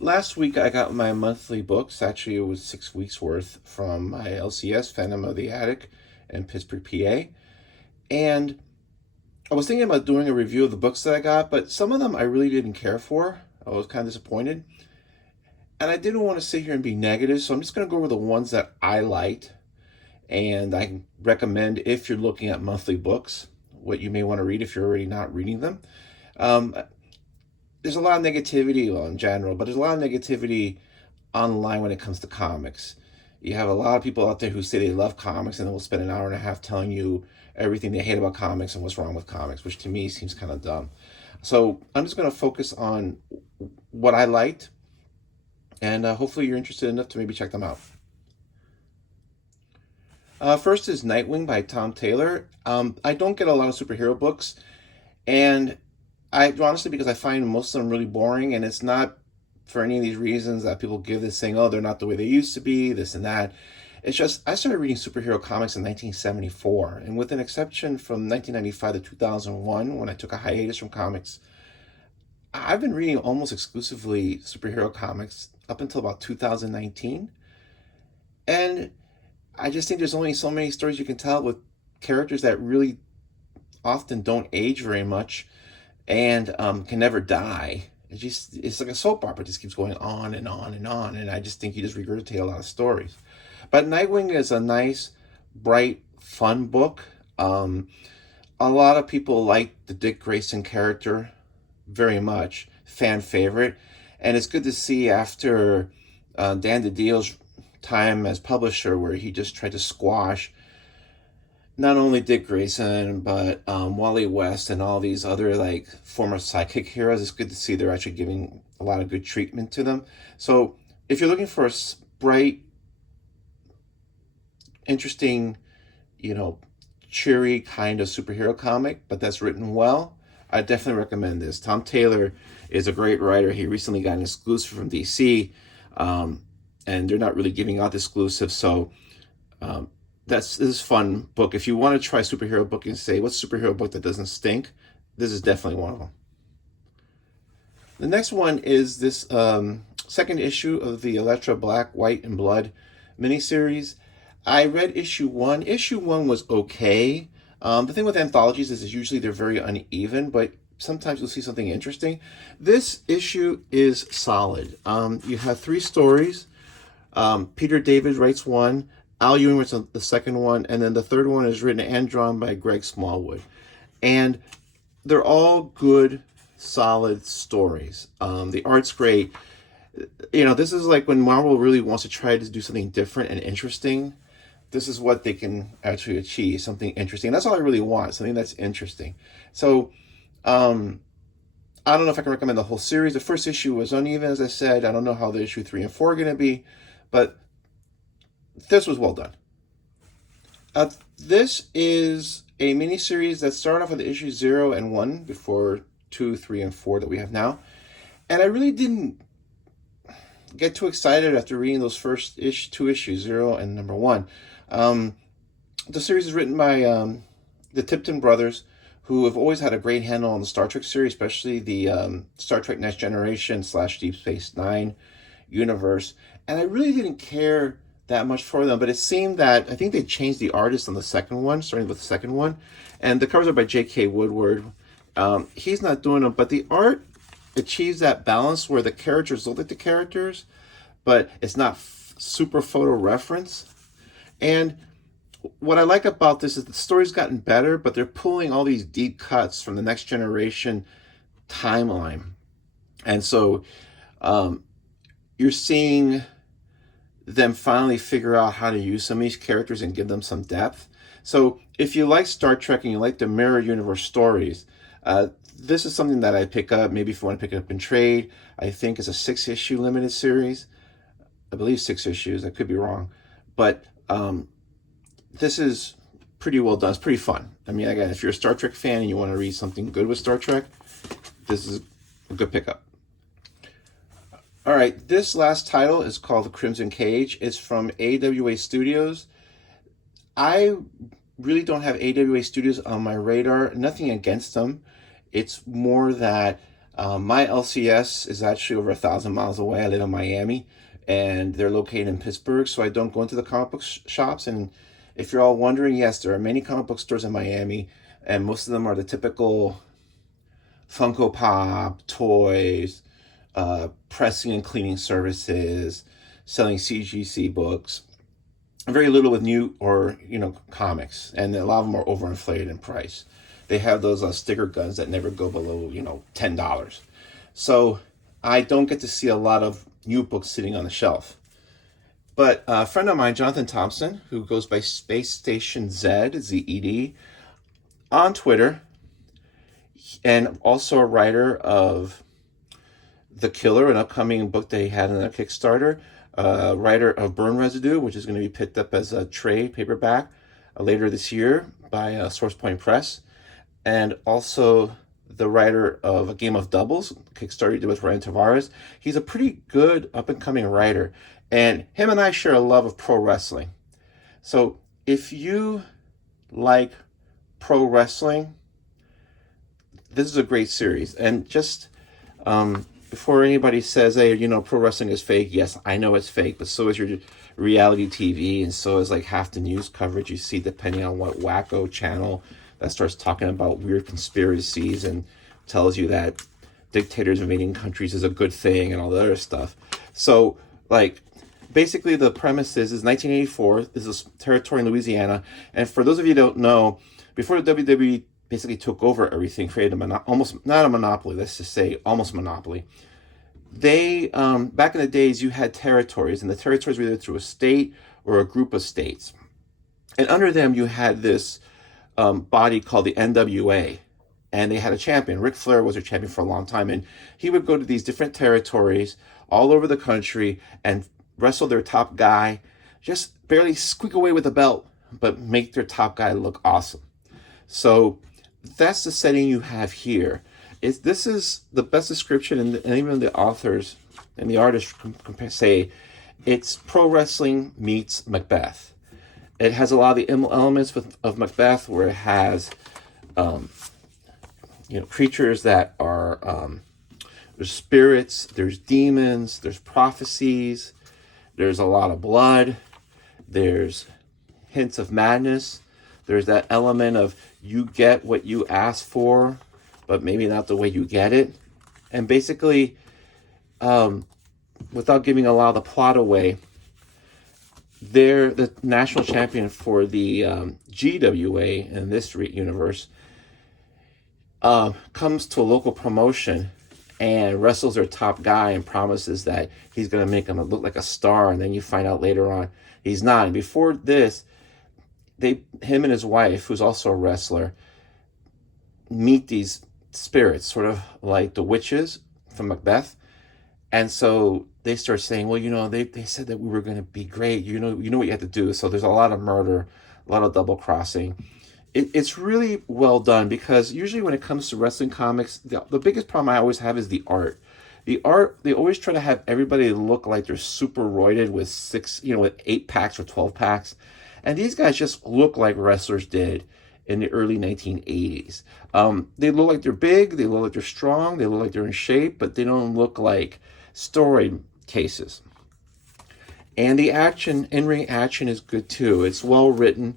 Last week I got my monthly books. Actually, it was 6 weeks worth from my LCS, Phantom of the Attic, in Pittsburgh, PA. And I was thinking about doing a review of the books that I got, but some of them I really didn't care for. I was kind of disappointed. And I didn't want to sit here and be negative, so I'm just going to go over the ones that I liked. And I recommend if you're looking at monthly books, what you may want to read if you're already not reading them. Um, there's a lot of negativity, well, in general, but there's a lot of negativity online when it comes to comics. You have a lot of people out there who say they love comics and then will spend an hour and a half telling you everything they hate about comics and what's wrong with comics, which to me seems kind of dumb. So I'm just going to focus on what I liked, and hopefully you're interested enough to maybe check them out. First is Nightwing by Tom Taylor. I don't get a lot of superhero books, and I honestly, because I find most of them really boring, and it's not for any of these reasons that people give this saying, oh, they're not the way they used to be, this and that. It's just, I started reading superhero comics in 1974, and with an exception from 1995 to 2001, when I took a hiatus from comics, I've been reading almost exclusively superhero comics up until about 2019. And I just think there's only so many stories you can tell with characters that really often don't age very much and can never die. It's like a soap opera. It just keeps going on and on and on, and I just think you just regurgitate a lot of stories. But Nightwing is a nice, bright, fun book. A lot of people like the Dick Grayson character very much, fan favorite, and it's good to see after Dan DiDio's time as publisher, where he just tried to squash not only Dick Grayson, but Wally West and all these other like former sidekick heroes. It's good to see they're actually giving a lot of good treatment to them. So if you're looking for a bright, interesting, you know, cheery kind of superhero comic, but that's written well, I definitely recommend this. Tom Taylor is a great writer. He recently got an exclusive from DC, and they're not really giving out exclusives, so um, this is a fun book. If you want to try superhero book and say, what's a superhero book that doesn't stink? This is definitely one of them. The next one is this second issue of the Elektra Black, White, and Blood miniseries. I read issue one. Issue one was okay. The thing with anthologies is usually they're very uneven, but sometimes you'll see something interesting. This issue is solid. You have three stories. Peter David writes one, Al Ewing writes the second one, and then the third one is written and drawn by Greg Smallwood. And they're all good, solid stories. The art's great. You know, this is like when Marvel really wants to try to do something different and interesting. This is what they can actually achieve, something interesting. That's all I really want, something that's interesting. So, I don't know if I can recommend the whole series. The first issue was uneven, as I said. I don't know how the issue 3 and 4 are going to be, but this was well done. This is a miniseries that started off with issue 0 and 1 before 2, 3, and 4 that we have now. And I really didn't get too excited after reading those first two issues, 0 and 1. The series is written by the Tipton brothers, who have always had a great handle on the Star Trek series, especially the Star Trek Next Generation / Deep Space Nine universe. And I really didn't care that much for them, but it seemed that I think they changed the artist on the second one, starting with the second one. And the covers are by J.K. Woodward. He's not doing them, but the art achieves that balance where the characters look like the characters, but it's not super photo reference. And what I like about this is the story's gotten better, but they're pulling all these deep cuts from the Next Generation timeline. And so you're seeing them finally figure out how to use some of these characters and give them some depth. So if you like Star Trek and you like the mirror universe stories, this is something that I pick up. Maybe if you want to pick it up in trade. I think it's a 6-issue limited series. I believe 6 issues. I could be wrong. But this is pretty well done. It's pretty fun. I mean, again, if you're a Star Trek fan and you want to read something good with Star Trek, this is a good pickup. All right, this last title is called The Crimson Cage. It's from AWA Studios. I really don't have AWA Studios on my radar. Nothing against them. It's more that My LCS is actually over 1,000 miles away. I live in Miami, and they're located in Pittsburgh, so I don't go into the comic book shops. And if you're all wondering, yes, there are many comic book stores in Miami, and most of them are the typical Funko Pop, toys, pressing and cleaning services, selling CGC books. Very little with new or comics, and a lot of them are overinflated in price. They have those sticker guns that never go below $10. So I don't get to see a lot of new books sitting on the shelf. But a friend of mine, Jonathan Thompson, who goes by Space Station Z, Z-E-D, on Twitter, and also a writer of The Killer, an upcoming book they had in a Kickstarter, writer of Burn Residue, which is going to be picked up as a trade paperback later this year by SourcePoint Press, and also the writer of A Game of Doubles, Kickstarter he did with Ryan Tavares. He's a pretty good up-and-coming writer, and him and I share a love of pro wrestling. So if you like pro wrestling, this is a great series. And just before anybody says, hey, pro wrestling is fake, yes, I know it's fake, but so is your reality TV, and so is like half the news coverage you see, depending on what wacko channel that starts talking about weird conspiracies and tells you that dictators invading countries is a good thing and all the other stuff. So, like, basically the premise is 1984, this is territory in Louisiana, and for those of you who don't know, before the WWE basically took over everything, created almost, not a monopoly, let's just say almost monopoly. They, back in the days, you had territories, and the territories were either through a state or a group of states. And under them, you had this body called the NWA, and they had a champion. Ric Flair was their champion for a long time, and he would go to these different territories all over the country and wrestle their top guy, just barely squeak away with the belt, but make their top guy look awesome. So that's the setting you have here. This is the best description, and even the authors and the artists say it's pro wrestling meets Macbeth. It has a lot of the elements of Macbeth, where it has creatures that are there's spirits, there's demons, there's prophecies, there's a lot of blood, there's hints of madness, there's that element of you get what you ask for, but maybe not the way you get it. And basically, without giving a lot of the plot away, they're the national champion for the GWA in this universe, comes to a local promotion and wrestles their top guy and promises that he's going to make him look like a star, and then you find out later on he's not. And before this, him and his wife, who's also a wrestler, meet these spirits, sort of like the witches from Macbeth. And so they start saying, well, they said that we were going to be great. You know what you have to do. So there's a lot of murder, a lot of double crossing. It's really well done, because usually when it comes to wrestling comics, the biggest problem I always have is the art. The art, they always try to have everybody look like they're super roided with with 8 packs or 12 packs. And these guys just look like wrestlers did in the early 1980s. They look like they're big, they look like they're strong, they look like they're in shape, but they don't look like steroid cases. And the action, in-ring action, is good too. It's well written.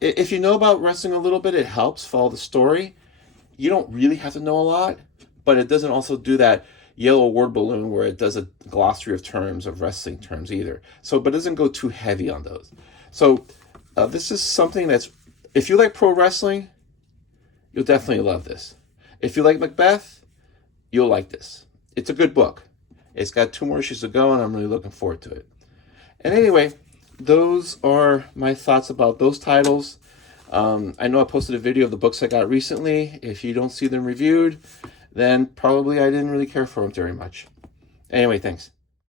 If you know about wrestling a little bit, it helps follow the story. You don't really have to know a lot, but it doesn't also do that yellow word balloon where it does a glossary of terms, of wrestling terms either. So, but it doesn't go too heavy on those. So this is something that's, if you like pro wrestling, you'll definitely love this. If you like Macbeth, you'll like this. It's a good book. It's got 2 more issues to go, and I'm really looking forward to it. And anyway, those are my thoughts about those titles. I know I posted a video of the books I got recently. If you don't see them reviewed, then probably I didn't really care for them very much. Anyway, thanks.